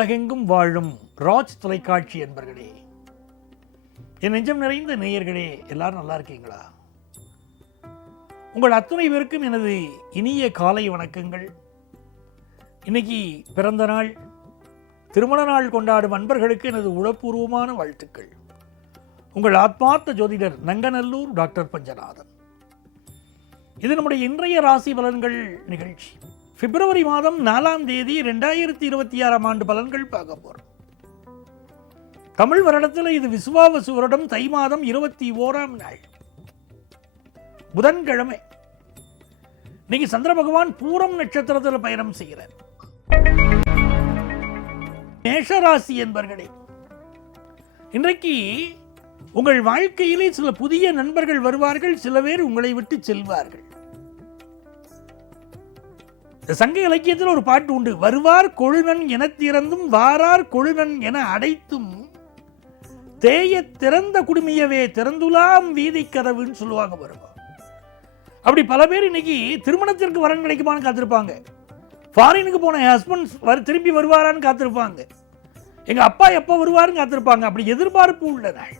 உலகெங்கும் வாழும் ராஜ் தொலைக்காட்சி என்பர்களே, என் நெஞ்சம் நிறைந்த நேயர்களே, எல்லாரும் நல்லா இருக்கீங்களா? உங்கள் அத்துணை பேருக்கும் எனது இனிய காலை வணக்கங்கள். இன்னைக்கு பிறந்த நாள், திருமண நாள் கொண்டாடும் அன்பர்களுக்கு எனது உளப்பூர்வமான வாழ்த்துக்கள். உங்கள் ஆத்மார்த்த ஜோதிடர் நங்கநல்லூர் டாக்டர் பஞ்சநாதன். இது நம்முடைய இன்றைய ராசி பலன்கள் நிகழ்ச்சி. பிப்ரவரி மாதம் 4ஆம் தேதி 2026ஆம் ஆண்டு பலன்கள் பார்க்க போறோம். தமிழ் வருடத்தில் இது விசுவாவசு வருடம், தை மாதம் 21ஆம் நாள், புதன்கிழமை. இன்னைக்கு சந்திர பகவான் பூரம் நட்சத்திரத்தில் பயணம் செய்கிறார். மேஷராசி என்பர்களே, இன்றைக்கு உங்கள் வாழ்க்கையிலே சில புதிய நண்பர்கள் வருவார்கள், சில பேர் உங்களை விட்டு செல்வார்கள். சங்க இலக்கியத்தில் ஒரு பாட்டு உண்டு, வருவார் கொழுநன் என திறந்தும் வாரார் கொழுநன் என அடைத்தும் தேய திறந்த குடுமியவே திறந்துலாம் வீதி கதவுன்னு சொல்லுவாங்க. வருவா அப்படி பல பேர் இன்னைக்கு திருமணத்திற்கு வரன் கிடைக்குமான்னு காத்திருப்பாங்க. ஃபாரினுக்கு போன ஹஸ்பண்ட் திரும்பி வருவாரான்னு காத்திருப்பாங்க. எங்க அப்பா எப்போ வருவாருன்னு காத்திருப்பாங்க. அப்படி எதிர்பார்ப்பு உள்ள நாள்.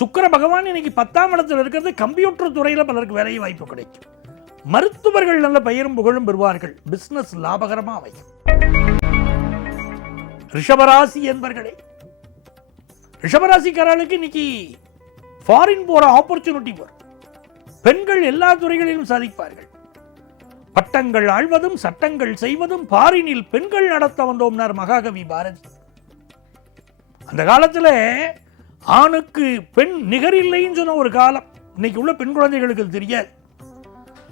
சுக்கிர பகவான் இன்னைக்கு 10ஆம் இடத்துல இருக்கிறது. கம்ப்யூட்டர் துறையில் பலருக்கு வேலை வாய்ப்பு கிடைக்கும். மருத்துவர்கள் நல்ல பெயரும் புகழும் பெறுவார்கள். பிசினஸ் லாபகரமா அமையும். ரிஷபராசி என்பர்களே, ரிஷபராசிக்காரர்களுக்கு இன்னைக்கு ஃபாரின் போற ஆப்பர்ச்சுனிட்டி வரும். பெண்கள் எல்லா துறைகளிலும் சாதிப்பார்கள். பட்டங்கள் ஆழ்வதும் சட்டங்கள் செய்வதும் பாரினில் பெண்கள் நடத்த வந்தோம்னார் மகாகவி பாரதி. அந்த காலத்துல ஆணுக்கு பெண் நிகரில்லைன்னு சொன்ன ஒரு காலம். இன்னைக்கு உள்ள பெண் குழந்தைகளுக்கு தெரியாது.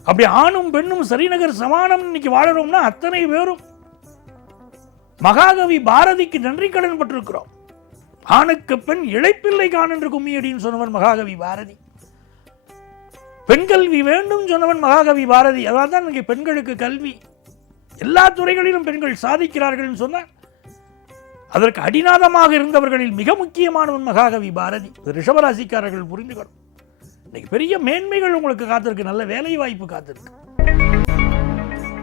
அப்படி ஆணும் பெண்ணும் சரிநகர் சமானம் இன்னைக்கு வாழறோம்னா அத்தனை பேரும் மகாகவி பாரதிக்கு நன்றி கடன் பட்டிருக்கிறோம். ஆணுக்கு பெண் இழைப்பில்லை காணென்று கும்மியடின்னு சொன்னவன் மகாகவி பாரதி. பெண் கல்வி வேண்டும் சொன்னவன் மகாகவி பாரதி. அதான் தான் இன்னைக்கு பெண்களுக்கு கல்வி, எல்லா துறைகளிலும் பெண்கள் சாதிக்கிறார்கள் சொன்ன அதற்கு அடிநாதமாக இருந்தவர்களில் மிக முக்கியமானவன் மகாகவி பாரதி. ரிஷபராசிக்காரர்கள் புரிந்துகணும். இன்னைக்கு பெரிய மேன்மைகள் உங்களுக்கு காத்திருக்கு. நல்ல வேலை வாய்ப்பு காத்திருக்கு.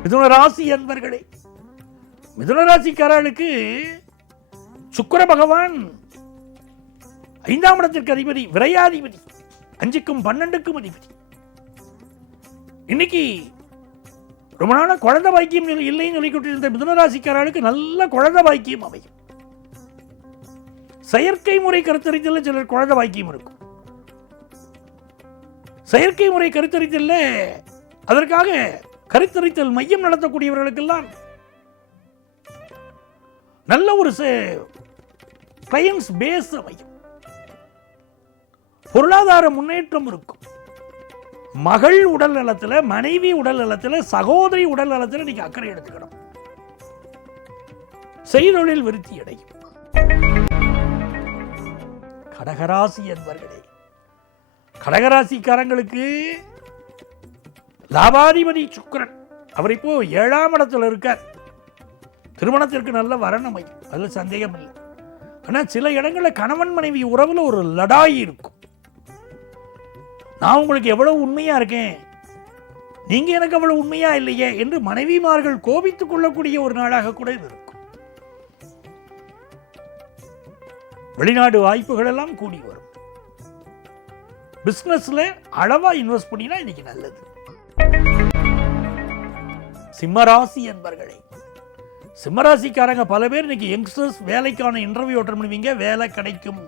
மிதுன ராசி என்பர்களே, மிதுன ராசிக்காரர்களுக்கு சுக்கிர பகவான் 5ஆம் இடத்திற்கு அதிபதி, விரையாதிபதி, 5க்கும் 12க்கும் அதிபதி. இன்னைக்கு ரொம்ப நாள குழந்தை பாக்கியம் இல்லைன்னு சொல்லிக்கிட்டு மிதுன ராசிக்காரர்களுக்கு நல்ல குழந்தை பாக்கியம் அமையும். செயற்கை முறை கருத்தரித்தல் சிலர் குழந்தை பாக்கியம் இருக்கும். செயற்கை முறை கருத்தரித்தல், அதற்காக கருத்தரித்தல் மையம் நடத்தக்கூடியவர்களுக்கெல்லாம் நல்ல ஒரு சயின்ஸ் பேஸ் அமையும். பொருளாதார முன்னேற்றம் இருக்கும். மகள் உடல் நலத்தில், மனைவி உடல் நலத்தில், சகோதரி உடல் நலத்தில் நீங்க அக்கறை எடுத்துக்கணும். செய்தொழில் விருத்தி அடையும். கடகராசி என்பர்களே, கடகராசிக்காரங்களுக்கு லாபாதிபதி சுக்கிரன், அவர் இப்போ 7ஆம் இடத்துல இருக்கார். திருமணத்திற்கு நல்ல வரன் அமையும், அதுல சந்தேகம் இல்லை. ஆனால் சில இடங்களில் கணவன் மனைவி உறவுல ஒரு லடாய் இருக்கும். நான் உங்களுக்கு எவ்வளவு உண்மையா இருக்கேன், நீங்க எனக்கு அவ்வளவு உண்மையா இல்லையே என்று மனைவிமார்கள் கோபித்துக் கொள்ளக்கூடிய ஒரு நாளாக கூட இது இருக்கும். வெளிநாடு வாய்ப்புகள் எல்லாம் கூடி வரும். பிசினஸ்ல அளவா இன்வெஸ்ட் பண்ணினா இன்னைக்கு நல்லது. சிம்மராசி என்பர்களே, சிம்மராசிக்காரங்க பல பேர் இன்னைக்கு யங்ஸ்டர்ஸ் வேலைக்கான இன்டர்வியூ அட்டெண்ட் பண்ணுவீங்க. வேலை கிடைக்கும்.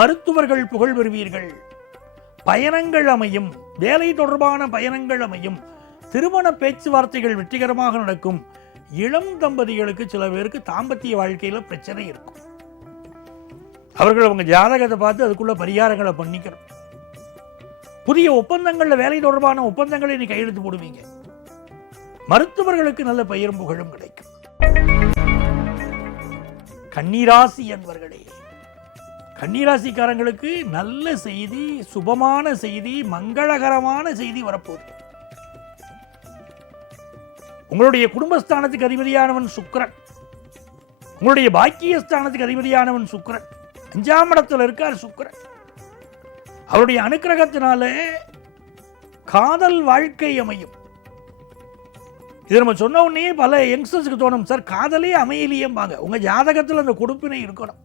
மருத்துவர்கள் புகழ் பெறுவீர்கள். பயணங்கள் அமையும். வேலை தொடர்பான பயணங்கள் அமையும். திருமண பேச்சுவார்த்தைகள் வெற்றிகரமாக நடக்கும். இளம் தம்பதிகளுக்கு சில பேருக்கு தாம்பத்திய வாழ்க்கையில பிரச்சனை இருக்கும். அவர்கள் அவங்க ஜாதகத்தை பார்த்து அதுக்குள்ள பரிகாரங்களை பண்ணிக்கணும். புதிய ஒப்பந்தங்கள்ல, வேலை தொடர்பான ஒப்பந்தங்களை நீ கையெழுத்து போடுவீங்க. மருத்துவர்களுக்கு நல்ல பெயரும் புகழும் கிடைக்கும். கன்னிராசி என்பர்களே, கன்னிராசிக்காரங்களுக்கு நல்ல செய்தி, சுபமான செய்தி, மங்களகரமான செய்தி வரப்போகுது. உங்களுடைய குடும்பஸ்தானத்துக்கு அதிபதியானவன் சுக்கிரன், உங்களுடைய பாக்கியஸ்தானத்துக்கு அதிபதியானவன் சுக்கிரன் 5ஆம் இடத்துல இருக்கார் சுக்கிரன். அவருடைய அனுக்கிரகத்தினால காதல் வாழ்க்கை அமையும். இதை நம்ம சொன்ன உடனே பல யங்ஸ்டர்ஸுக்கு தோணும், சார் காதலே அமையலையேம்பாங்க. உங்கள் ஜாதகத்தில் அந்த கொடுப்பினை இருக்கணும்.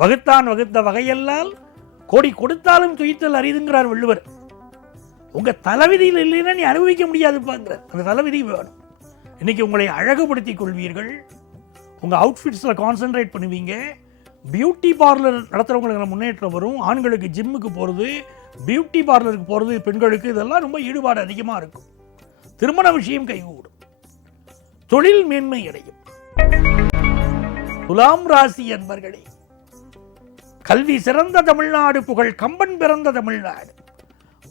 வகுத்தான் வகுத்த வகையெல்லாம் கோடி கொடுத்தாலும் துய்த்தல் அரிதுங்கிறார் வள்ளுவர். உங்கள் தலைவிதியில் இல்லைன்னா நீ அனுபவிக்க முடியாதுப்பாங்கிறார். அந்த தலைவிதி வேணும். இன்றைக்கி உங்களை அழகுபடுத்திக் கொள்வீர்கள், உங்கள் அவுட்ஃபிட்ஸில் கான்சென்ட்ரேட் பண்ணுவீங்க. பியூட்டி பார்லர் நடத்துகிறவங்களுக்கு முன்னேற்றம் வரும். ஆண்களுக்கு ஜிம்முக்கு போகிறது, பியூட்டி பார்லருக்கு போகிறது, பெண்களுக்கு இதெல்லாம் ரொம்ப ஈடுபாடு அதிகமாக இருக்கும். திருமண விஷயம் கைகூடும், தொழில் மேன்மை அடையும். துலாம் ராசி அன்பர்களே, கல்வி சிறந்த தமிழ்நாடு, புகழ் கம்பன் பிறந்த தமிழ்நாடு,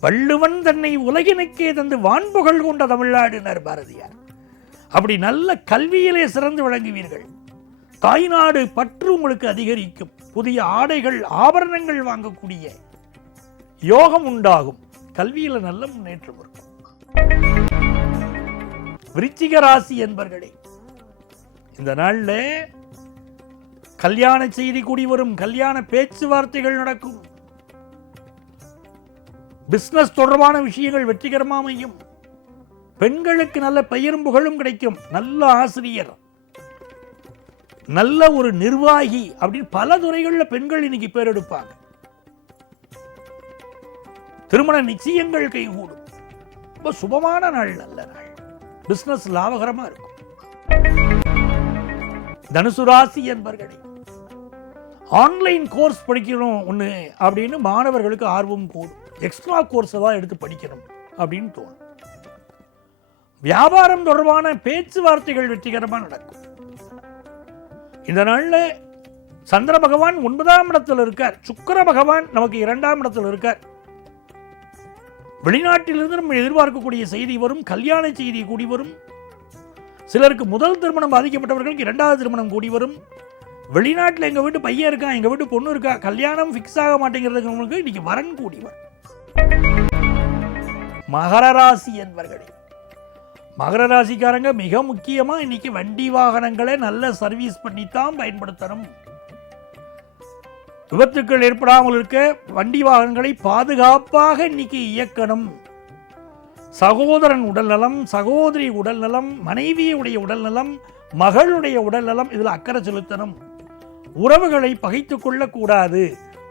வள்ளுவன் தன்னை உலகினுக்கே தந்து வான்புகழ் கொண்ட தமிழ்நாடுனர் பாரதியார். அப்படி நல்ல கல்வியிலே சிறந்து விளங்குவீர்கள். தாய்நாடு பற்று உங்களுக்கு அதிகரிக்கும். புதிய ஆடைகள் ஆபரணங்கள் வாங்கக்கூடிய யோகம் உண்டாகும். கல்வியில் நல்ல முன்னேற்றம் இருக்கும். விருச்சிக ராசி என்பர்களே, இந்த நாளில் கல்யாண செய்தி கூடி வரும், கல்யாண பேச்சுவார்த்தைகள் நடக்கும், பிசினஸ் தொடர்பான விஷயங்கள் வெற்றிகரமாக அமையும். பெண்களுக்கு நல்ல பெயரும் புகழும் கிடைக்கும். நல்ல ஆசிரியர், நல்ல ஒரு நிர்வாகி அப்படின்னு பல துறைகளில் பெண்கள் இன்னைக்கு பேர் எடுப்பாங்க. திருமண நிச்சயங்கள் கைகூடும். ரொம்ப சுபமான நாள், நல்ல நாள். பிசினஸ் லாபகரமா இருக்கும். தனுசு ராசி என்பர்களே, ஆன்லைன் கோர்ஸ் படிக்கணும் ஒன்று அப்படின்னு மாணவர்களுக்கு ஆர்வம் கூடும். எக்ஸ்ட்ரா கோர்ஸ் தான் எடுத்து படிக்கணும் அப்படின்னு தோணும். வியாபாரம் தொடர்பான பேச்சுவார்த்தைகள் வெற்றிகரமாக நடக்கும். இந்த நாளில் சந்திர பகவான் 9ஆம் இடத்தில் இருக்கார், சுக்கிர பகவான் நமக்கு 2ஆம் இடத்தில் இருக்கார். வெளிநாட்டிலிருந்து நம்ம எதிர்பார்க்கக்கூடிய செய்தி வரும், கல்யாண செய்தி கூடி வரும். சிலருக்கு முதல் திருமணம் பாதிக்கப்பட்டவர்களுக்கு 2வது திருமணம் கூடி வரும். வெளிநாட்டில் எங்கள் வீட்டு பையன் இருக்கா, எங்கள் வீட்டு பொண்ணு இருக்கா, கல்யாணம் ஃபிக்ஸ் ஆக மாட்டேங்கிறதுக்கு இன்னைக்கு வரன் கூடி வரும். மகர ராசி என்பர்களே, மகர ராசிக்காரங்க மிக முக்கியமாக இன்னைக்கு வண்டி வாகனங்களை நல்ல சர்வீஸ் பண்ணித்தான் பயன்படுத்தணும். விபத்துக்கள் ஏற்படாமல் இருக்க வண்டி வாகனங்களை பாதுகாப்பாக இன்னைக்கு இயக்கணும். சகோதரன் உடல்நலம், சகோதரி உடல்நலம், மனைவியுடைய உடல்நலம், மகளுடைய உடல்நலம், இதில் அக்கறை செலுத்தணும். உறவுகளை பகைத்துக் கொள்ளக்கூடாது.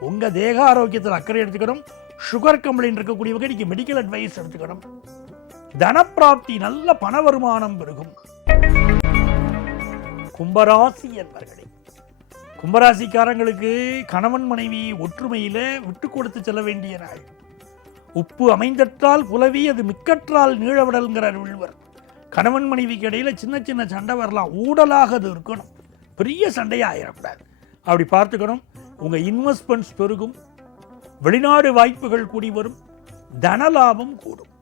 உங்கள் தேக ஆரோக்கியத்தில் அக்கறை எடுத்துக்கணும். சுகர் கம்ப்ளைண்ட் இருக்கக்கூடியவங்க இன்னைக்கு மெடிக்கல் அட்வைஸ் எடுத்துக்கணும். தனப்பிராப்தி, நல்ல பண வருமானம் பெருகும். கும்பராசி என்பர்களே, கும்பராசிக்காரங்களுக்கு கணவன் மனைவி ஒற்றுமையில விட்டு கொடுத்து செல்ல வேண்டிய நாள். உப்பு அமைந்தற்றால் புலவி, அது மிக்கற்றால் நீழவிடல்கிறார் வள்ளுவர். கணவன் மனைவிக்கு இடையில சின்ன சின்ன சண்டை வரலாம், ஊடலாக அது இருக்கணும், பெரிய சண்டையாக ஆயிடக்கூடாது. அப்படி பார்த்துக்கணும். உங்கள் இன்வெஸ்ட்மெண்ட்ஸ் பெருகும், வெளிநாடு வாய்ப்புகள் கூடி வரும், தனலாபம் கூடும்.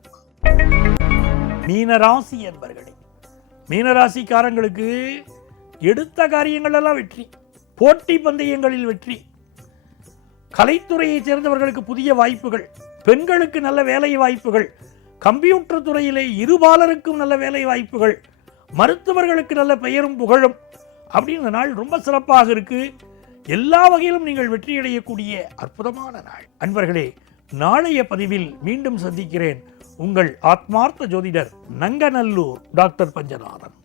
மீனராசி என்பர்களே, மீனராசிக்காரங்களுக்கு எடுத்த காரியங்கள் எல்லாம் வெற்றி, போட்டி பந்தயங்களில் வெற்றி, கலைத்துறையைச் சேர்ந்தவர்களுக்கு புதிய வாய்ப்புகள், பெண்களுக்கு நல்ல வேலை வாய்ப்புகள், கம்ப்யூட்டர் துறையிலே இருபாலருக்கும் நல்ல வேலை வாய்ப்புகள், மருத்துவர்களுக்கு நல்ல பெயரும் புகழும் அப்படின்னு நாள் ரொம்ப சிறப்பாக இருக்கு. எல்லா வகையிலும் நீங்கள் வெற்றியடையக்கூடிய அற்புதமான நாள். அன்பர்களே, நாளைய பதிவில் மீண்டும் சந்திக்கிறேன். உங்கள் ஆத்மார்த்த ஜோதிடர் நங்கநல்லூர் டாக்டர் பஞ்சநாதன்.